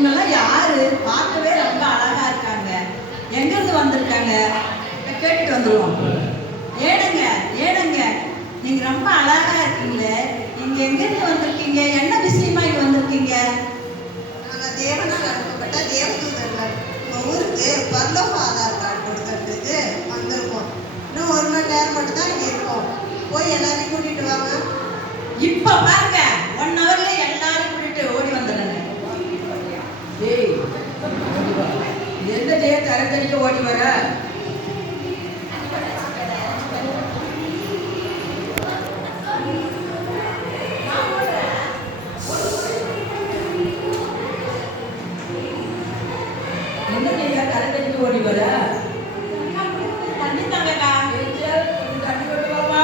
இவங்கெல்லாம் யாரு? பார்க்கவே ரொம்ப அழகா இருக்காங்க. எங்கிருந்து வந்திருக்காங்க? கேட்டுட்டு வந்துருவோம். ஏனுங்க ஏனுங்க, நீங்க ரொம்ப அழகா இருக்கீங்களே, நீங்க எங்கிருந்து வந்திருக்கீங்க? என்ன விஷயமா இங்க வந்திருக்கீங்க? நாங்கள் தேவனால் அனுப்பப்பட்ட தேவதூதர்கள் ஊருக்கு பரலோக ஆதார் கார்டு கொடுக்கறதுக்கு வந்திருக்கோம். இன்னும் 1 மணி நேரம் மட்டும் தான் இங்கே இருக்கோம். போய் எல்லாரையும் கூட்டிட்டு வாங்க. இப்ப பாருங்க, 1 ஹவர்ல எல்லாரும் கூட்டிட்டு ஓடி வந்துடுறேன். டேய், எந்த டே தரத்தடிக்க ஓடி வர? என்ன டே தரத்தடிக்க ஓடி வர? தண்ணி தாங்கக்கா. தண்ணி கொண்டு வாப்பா.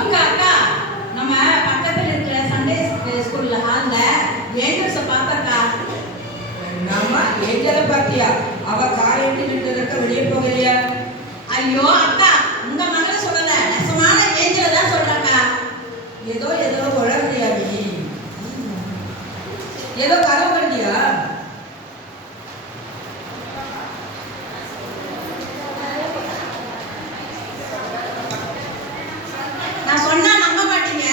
அக்கா அக்கா, நம்ம பக்கத்துல இருக்கிற சண்டே ஸ்கூல்ல ஹால்ல ஏஞ்சல்ஸ பார்த்தக்கா. நம்ம ஏஞ்சலை பார்த்தியா? அவ காலையிட்டு நின்றதுக்கு வெளியே போகலையா? ஐயோ அக்கா, உங்க மகளை சொல்லல, நெசமான ஏஞ்சலை தான் சொல்றாக்கா. ஏதோ உழவுறியா நீ? ஏதோ கனவு கண்டியா? நான் சொன்னா நம்ப மாட்டீங்க.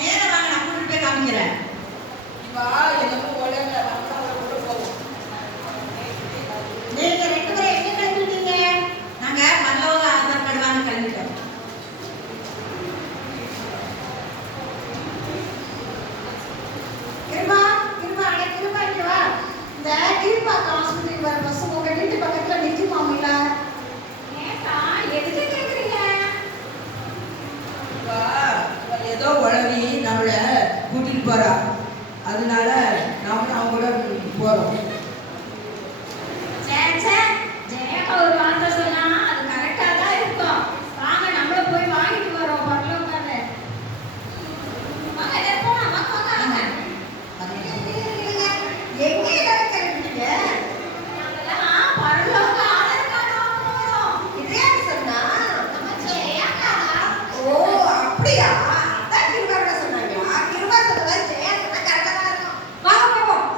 நேரா வாங்க, நான் கூட்டிட்டு போய் காமிக்கிறேன். நீங்க 2 பேரும் எங்க கிளம்பிட்டீங்க? நாங்க பரலோக ஆதார் கார்டு வாங்க கிளம்பிட்டோம். கிருபா கிருபா அடே கிருபா இங்க வா. இந்த கீழ்பாக்கம் ஹாஸ்பிட்டலுக்கு வர பஸ் உங்க வீட்டு பக்கத்துல நிக்குமாமில்ல? ஏக்கா, எதுக்கு கேக்குறீங்க? ஏதோ உழவி நம்மள கூட்டிட்டு போறா. அதனால நாமளும் அவங்க கூட போறோம். ஜெயக்கா ஒரு வார்த்தை சொன்னா அது கரெக்டா தான் இருக்கும். வாங்க, நம்மளும் போய் வாங்கிட்டு வரோம் பரலோக கார்டு. வாங்க, போலாம், வாங்க வாங்க. எங்க எல்லாரும் கிளம்பிட்டீங்க? நாங்கெல்லாம் பரலோக ஆதார் கார்டு வாங்க போறோம். இது யாரு சொன்னா? ஓ அப்படியா? அதான் கிருபா சொன்னாங்களா? கிருபா சொன்னதா ஜெயா சொன்னா கரெக்டா தான் இருக்கும். வாங்க போவோம்.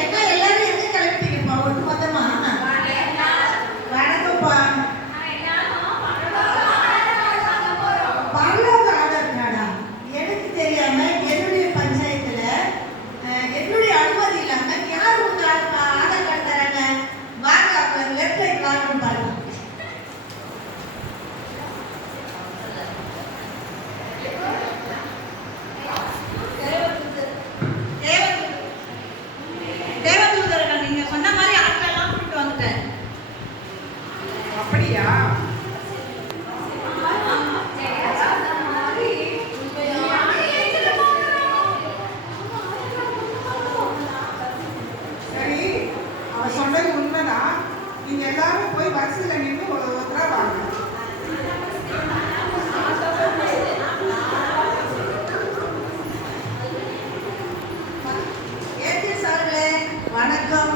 என்ன எல்லாரும் எங்க கிளம்பிட்டீங்கப்பா? ஒட்டு மொத்தமா வணக்கம்ப்பா. பரலோக ஆதார் கார்டா? எனக்கு தெரியாம என்னுடைய பஞ்சாயத்துல என்னுடைய அனுமதி இல்லாம யார் உங்க ஆதார் கார்டு தராங்க? வாங்க, அவங்க வெப்சைட் வாங்கணும் பாருங்க. தேவதூதர்கள் நீங்க சொன்ன மாதிரி ஆட்கள் எல்லாம் கூட்டிட்டு வந்துட்டேன். அப்படியா? சரி, அவ சொன்னது உண்மைதான். நீங்க எல்லாரும் போய் வரிசையில நின்று ஒருத்தரா வாங்க. ஏபிஎஸ் அவர்களே வணக்கம்.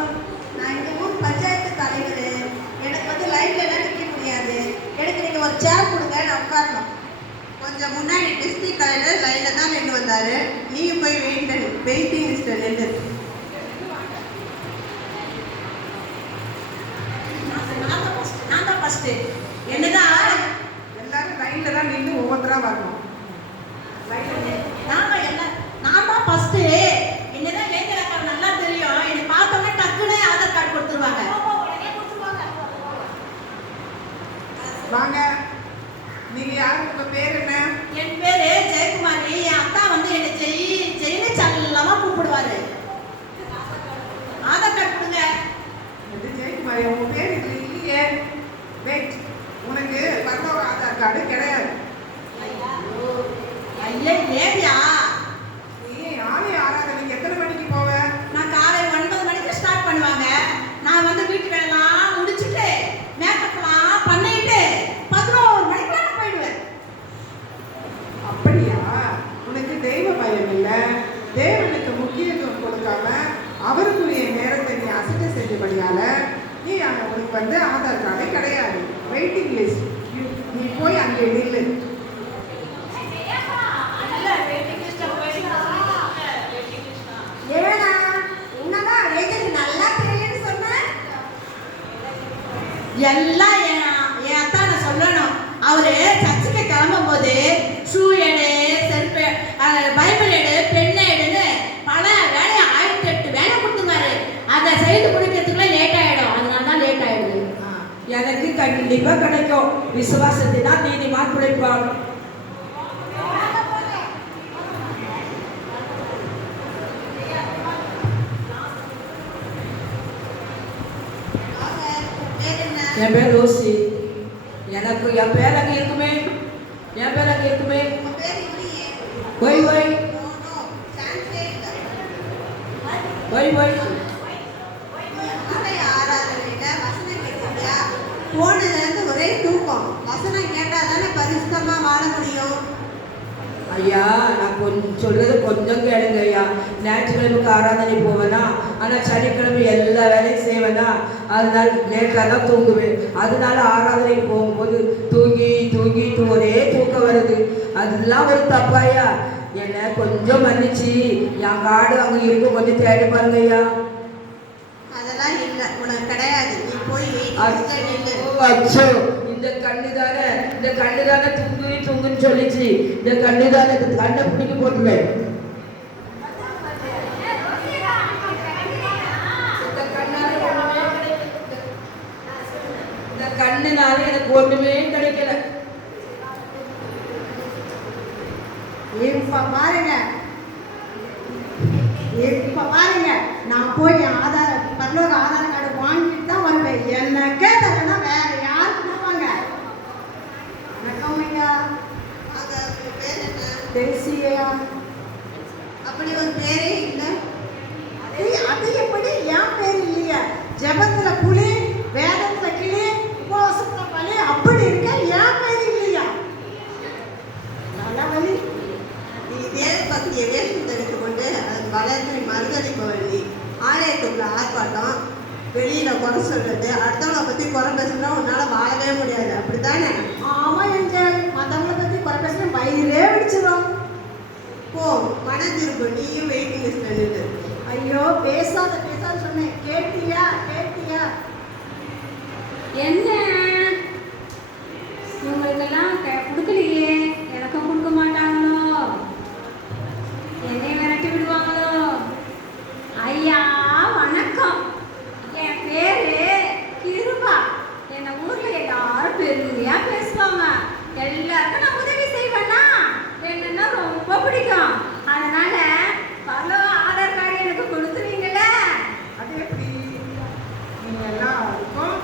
நான் இந்த ஊர் பஞ்சாயத்து தலைவர். எனக்கு வந்து லைன்ல எல்லாம் நிற்க முடியாது. எனக்கு நீங்க ஒரு சேர் கொடுங்க, நான் உட்காரணும். கொஞ்சம் முன்னாடி டிஸ்ட்ரிக்ட் கலெக்டர் லைன்ல தான் நின்று வந்தாரு. நீங்க போய் வெயிட்டிங் லிஸ்ட்ல நின்று. நான் தான் ஃபர்ஸ்ட். என்னதான் எல்லாரும் லைன்ல தான் நின்று ஒவ்வொருத்தரா வரணும். நான் தான் ஃபர்ஸ்ட். என்னதான் ஏஞ்சலக்கா நல்லா தெரியும். என்னை பார்த்தோன்னே டக்குன்னு ஆதார் கார்டு கொடுத்துருவாங்க. வாங்க. நீங்க யாரு? உங்க பேர் என்ன? என் பேரு ஜெயக்குமாரி. என் அத்தா வந்து என்னை ஜெயினு சல்லமா கூப்பிடுவாரு. ஆதார் கார்டு கொடுங்க. இது ஜெயக்குமாரி. உங்க பேர் இது இல்லையே. வெயிட், உனக்கு பரலோக ஆதார் கார்டு கிடையாது. ஐயா ஏரியா, நீ ஆலய ஆராதனைக்கு எத்தனை மணிக்கு போவ? நான் காலை 9 மணிக்கு ஸ்டார்ட் பண்ணுவாங்க. நான் வந்து வீட்டு வேலைலாம் முடிச்சுட்டு மேக்கப்லாம் பண்ணிட்டு 11 மணிக்குள்ள நான் போயிடுவேன். அப்படியா? உனக்கு தெய்வ பயம் இல்லை. தேவனுக்கு முக்கியத்துவம் கொடுக்காம அவருக்குரிய நேரத்தை நீ அசட்டை செஞ்சபடியால நீ உனக்கு வந்து ஆதார் கார்டே கிடையாது. Waiting list. நீ போய் அங்கே நில்லு. ஏடா உன்னதான் ஏஜென்ட் நல்லா தெரியும்னு சொன்ன. எல்லாம் என் அத்தானை சொல்லணும். அவரு சர்ச்சுக்கு கிளம்பும் போது ஷூ எடு, செருப்பு, பைபிள் எடு, பெண்ணை எடுன்னு பல வேலையை 1008 வேலை கொடுத்துருந்தாரு. அதை செய்து முடிக்கிறதுக்குள்ள லேட் ஆயிடும். அதனால தான் லேட் ஆயிடுது. எனக்கு கண்டிப்பா கிடைக்கும். விசுவாசத்தினால் நீதிமான் பிழைப்பான். என் பேர் ரோசி. எனக்கு என் பேர் அங்கே இருக்குமே. என் பேர் அங்கே இருக்குமே. உங்க பேர் இல்லையே. ஒய் ஒய் நோ நோ சான்ஸே இல்ல. ஒய் ஒய் ஆலய ஆராதனையில வசனம் கேட்டியா? போனதுலேருந்து ஒரே தூக்கம். வசனம் கேட்டால் தானே பரிசுத்தமா வாழ முடியும். ஐயா, நான் கொஞ்சம் சொல்றது கொஞ்சம் கேளுங்க ஐயா. ஞாயிற்றுக்கிழமைக்கு ஆராதனை போவேனா, ஆனால் சனிக்கிழமை எல்லா வேலையும் செய்வேனா, அதனால லேட்டாக தான் தூங்குவேன். அதனால ஆராதனைக்கு போகும்போது தூங்கி ஒரே தூக்கம் வருது. அதெல்லாம் ஒரு தப்பாயா? என்னை கொஞ்சம் மன்னிச்சு என் காடு அங்கே இருக்கும், கொஞ்சம் தேடி பாருங்க ஐயா. அதெல்லாம் இல்லை, உனக்கு கிடையாது. நீ போய் அச்சோ, இந்த கண்ணு தானே தூங்குன்னு சொல்லிச்சு. இந்த கண்ணு தானே கண்ணை பிடிக்க போட்டுவேன். இந்த கண்ணுனால எனக்கு ஒண்ணுமே கிடைக்கல. இப்ப பாருங்க, நான் போய் பரலோக ஆதார கார்டு வாங்கிட்டு தான் வருவேன். என்ன கேட்டதுன்னா வேற யாருக்கு போவாங்க? தேசியா அப்படி ஒரு பேரே இல்லை. அது எப்படி என் பேர் இல்லையா? ஜபத்துல புலி, வேதத்துல கிளி, உபவாசத்துல பலி, அப்படி இருக்க என் பேர் இல்லையா? நல்ல வழி. நீ தேவ பக்தியை வேஷம் தெரிந்து கொண்டு அதன் வளர்ந்து மறுதளிப்பவழி. ஆலயத்துக்குள்ள ஆர்ப்பாட்டம், வெளியில குறை சொல்றது, அடுத்தவங்களை பத்தி குறை பேசுனா உன்னால வாழவே முடியாது. அப்படித்தானே? ஆமா என்ஜாய். மற்றவங்களை பத்தி குறை பேசுனா வயிறே வெடிச்சிடும். போ, மனம் திரும்ப. நீயும் வெயிட்டிங் லிஸ்ட்ல நின்று. ஐயோ, பேசாத சொன்னேன். கேட்டியா? என்ன இவங்களுக்கெல்லாம் கொடுக்கலையே, எனக்கும் கொடுக்க மாட்டாங்களோ, என்னை விரட்டி விடுவாங்களோ? ஐயா வணக்கம், என் பேரு கிருபா. என்ன ஊர்ல எல்லாரும் பெருமையா பேசுவாங்க. எல்லாருக்கும் நான் உதவி செய்வேன்னா என்னன்னா ரொம்ப பிடிக்கும். அதனால பரலோக ஆதார் கார்டு எனக்கு கொடுத்துருவீங்கள? அது எப்படி? நீங்க எல்லாருக்கும்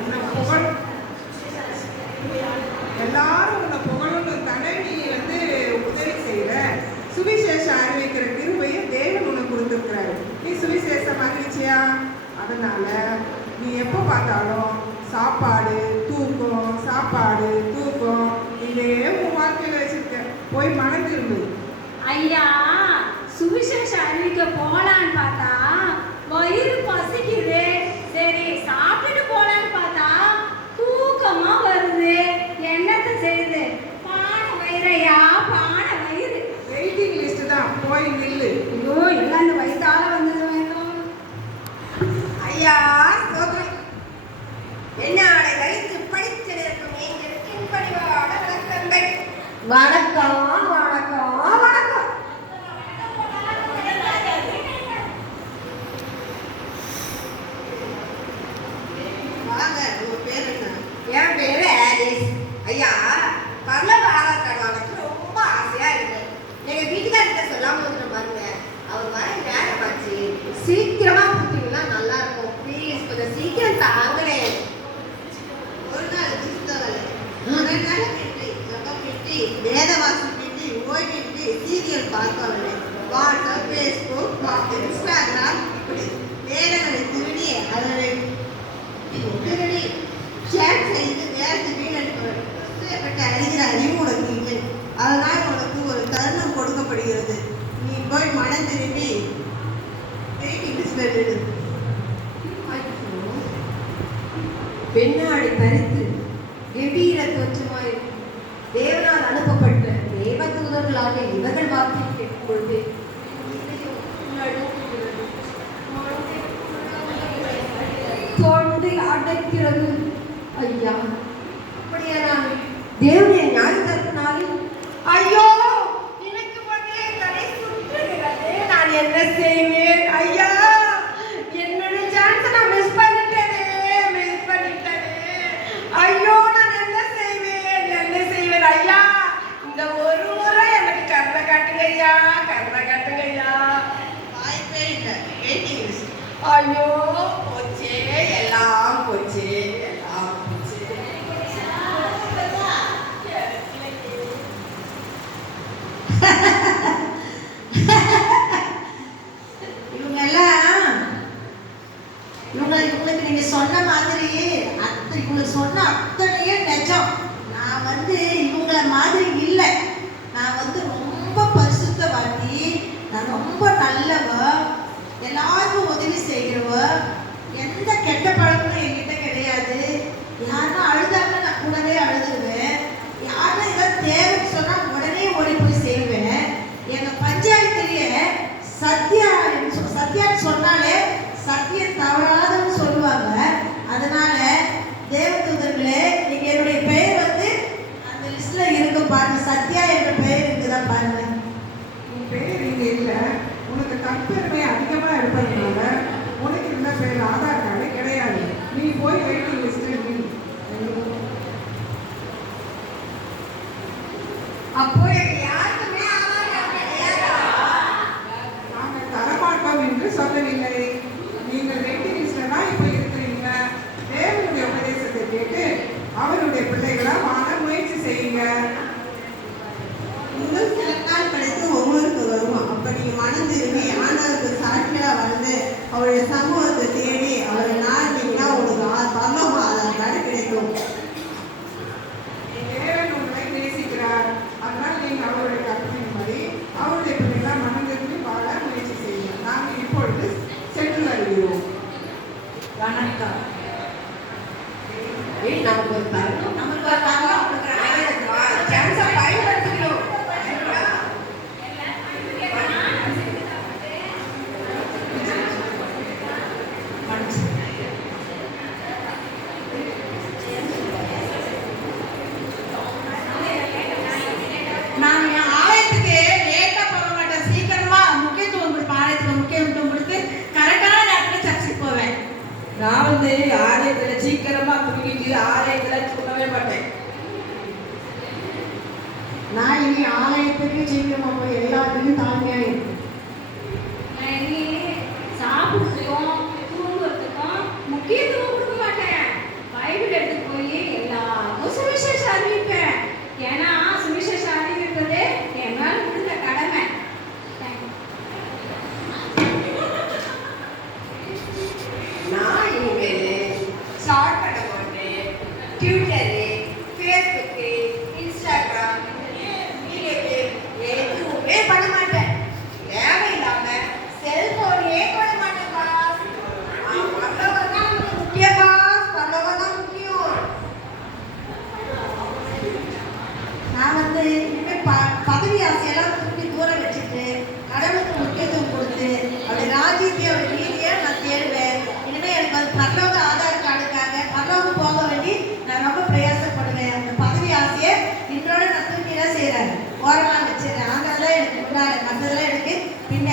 உன்னை புகழ், எல்லாரும் உன்னை புகழன்னு தானே நீ உதவி செய்யற. சுவிசேஷம் அறிவிக்கிற கிருபையை தேவன் உனக்கு கொடுத்துருக்கிறாரு. நீ சுவிசேஷம் அறிவிச்சியா? அதனால நீ எப்போ பார்த்தாலும் சாப்பாடு தூக்கம் இதே உன் வாழ்க்கையில் வச்சிருக்க. போய் மனம் திரும்பு. ஐயா, சுவிசேஷம் அறிவிக்க போலான்னு பார்த்தா வயிறு பசிக்குது. சரி சாப்பிட்டுட்டு போலான்னு பார்த்தா தூக்கமா வருது. என்னத்தை செய்யுது? பானை வயிறு. வெயிட்டிங் லிஸ்ட் தான், போய் நில்லு. ஐயோ, எல்லாம் இந்த வயிற்றால வந்தது வேணும். ஐயா ஸ்தோத்திரம். என்ன ஆடை கழித்து படித்திருக்கும் எங்களுக்கு பணிவான வணக்கங்கள். வணக்கம். வாங்க, உங்க பேர் என்ன? என் பேரு ஆலிஸ். ஐயா, பரலோக ஆதார் கார்டு வாங்க ரொம்ப ஆசையா இருக்கு. எங்க வீட்டுக்காரர்கிட்ட சொல்லாம வந்துட பாருங்க. அவர் வர நேரம் ஆச்சு. சீக்கிரமா கொடுத்தீங்கன்னா நல்லா இருக்கும். ப்ளீஸ் கொஞ்சம் சீக்கிரம் தாங்களேன். ஒரு நாள் கிறிஸ்தவர்கள், ஒரு நாள் பெட்டி, வேதவாசம் பெட்டி, ஓய்வு சீரியல் பார்ப்பவர்களே, வாட்ஸ்அப், ஃபேஸ்புக், இன்ஸ்டாகிராம், இப்படி நேரங்களை திருடி ஷேர் செய்து நேரத்தை வீணடிப்பவர். அறிகிற அறிவு உனக்கு இல்லை. அதனால் உனக்கு ஒரு தருணம் கொடுக்கப்படுகிறது. நீ போய் மனம் திரும்பி வெயிட்டிங் லிஸ்ட்ல நில்லு. பெண்ணாடை பறித்து தொண்டை அடைக்கிறது. ஐயா, அப்படியே நான் தேவனுடைய ஞான தரப்பினாலும் ஐயோ எனக்கு பண்ணே தலை சுற்றுகிறது. நான் என்ன செய்வேன் ஐயா? என்னுடைய சான்ஸ் நான் மிஸ் பண்ணிட்டேனே. ஐயோ, நான் என்ன செய்வேன் ஐயா? இந்த ஒரு முறை எனக்கு கருணை காட்டுங்க ஐயா. வாய்ப்பே இல்லை. ஐயோ, போச்சே, எல்லாம் போச்சு. இவங்களுக்கு நீங்க சொன்ன மாதிரி இவங்களுக்கு சொன்ன அத்தனையே நிஜம். நான் வந்து இவங்கள மாதிரி இல்லை. நான் வந்து ரொம்ப பரிசுத்தவாதி. நான் ரொம்ப நல்லவ, எல்லாருக்கும் உதவி செய்கிறவ. எந்த கெட்ட பழக்கமும் என்கிட்ட கிடையாது. யாருன்னா அழுதாங்க நான் கூடவே அழுதுருவேன். யாரும் ஏதாவது தேவைன்னு சொன்னா உடனே ஓடி போய் செய்வேன். எங்க பஞ்சாயத்துலயே சத்யான்னு சொன்னாலே சத்தியம் தவறாதுன்னு சொல்லுவாங்க. அதனால தேவதூதர்களே, நீங்க என்னுடைய பெயர் வந்து அந்த லிஸ்ட்ல இருக்கு பாருங்க. சத்யா என்ற பெயர் இருக்குதான் பாருங்க. உன் பேர் இங்க இல்ல. உனக்கு தற்பெருமை அதிகமா இருப்பதுனால உனக்கு இந்த பேர் ஆதார் கார்டு கிடையாது. நீ போய் வெயிட்டிங் லிஸ்ட் அப்போ எனக்கு யாருக்குமே ஆதார் கார்டு கிடையாதா? நாங்கள் தரமாட்டோம் என்று சொல்லவில்லை. நீங்கள் வெயிட்டிங் லிஸ்ட்ல தான் இப்போ இருக்கிறீங்க. தேவனுடைய உபதேசத்தை கேட்டு அவருடைய பிள்ளைகளா வாழ முயற்சி செய்யுங்க. இன்னும் சில நாள் கழித்து ஒவ்வொருக்கு வருவோம். அப்ப நீங்க மனம் திரும்பி ஆண்டவருக்கு சாட்சியா வந்து அவருடைய சமூகத்தை தேடி அவரை நாடினீங்கன்னா உங்களுக்கு பரலோக ஆதார் கார்டு கிடைக்கும். தேவன் உங்களை நேசிக்கிறார். அதனால் நீங்கள் அவருடைய கற்பனையின்படி அவருடைய பிள்ளைகளா மனம் திரும்பி வாழ முயற்சி செய்யுங்க. நாங்கள் இப்பொழுது சென்று வருகிறோம். வணக்கம். நமக்கு ஒரு தருணம், நமக்கு ஒரு தருணம் சான்ஸை பயன்படுத்திக்கணும். நான் என் ஆலயத்துக்கு லேட்டா போக மாட்டேன். சீக்கிரமா முக்கியத்துவம் கொடுப்பேன். ஆலயத்துக்கு முக்கியத்துவம் கொடுத்து கரெக்டான நேரத்தில் சர்ச்சுக்கு போவேன். நான் வந்து ஆலயத்துல சீக்கிரமா தூங்கிட்டு ஆலயத்துல தூங்கவே மாட்டேன். நான் இனி ஆலயத்துக்கு சீக்கிரமா போய் எல்லாத்துக்கும் தாழ்மையா இருக்கேன். நான் இனி சாப்பிடுறதுக்கும் தூங்குறதுக்கும் முக்கியத்துவம் கொடுக்க மாட்டேன். பைபிள் எடுத்து போய் எல்லாருக்கும் சுவிசேஷம் அறிவிப்பேன். ஏன்னா சுவிசேஷம் அறிவிப்பது என் மேல விழுந்த கடமை. நான் இனிமேல் ஸ்டார்ட் பண்ண மாட்டேன். ட்விட்டரு, ஃபேஸ்புக்கு, இன்ஸ்டாகிராம், எதுவுமே பண்ண மாட்டேன். தேவையில்லாம செல்போனே பண்ண மாட்டேன் பாஸ். பரலோகம் தான் நமக்கு முக்கியம் பாஸ். பரலோகம் தான் முக்கியம். நான் வந்து இனிமேல் பதவி ஆசையெல்லாம் தூக்கி தூரம் வச்சுட்டு கடவுளுக்கு முக்கியத்துவம் கொடுத்து அவருடைய ராஜ்யத்தை அவருடைய நீதியை நான் தேடுவேன். இனிமேல் எனக்கு வந்து பரலோக ஆதார் கார்டுக்காக பரலோகம் போக வேண்டி நான் ரொம்ப பிரயாசப்படுவேன். அந்த பதவி ஆசையை இன்றோட நான் தூக்கி தான் செய்கிறேன், ஓரமாக வச்சிடறேன். அதெல்லாம் எனக்கு முன்னாடி மற்றதெல்லாம் எனக்கு பின்ன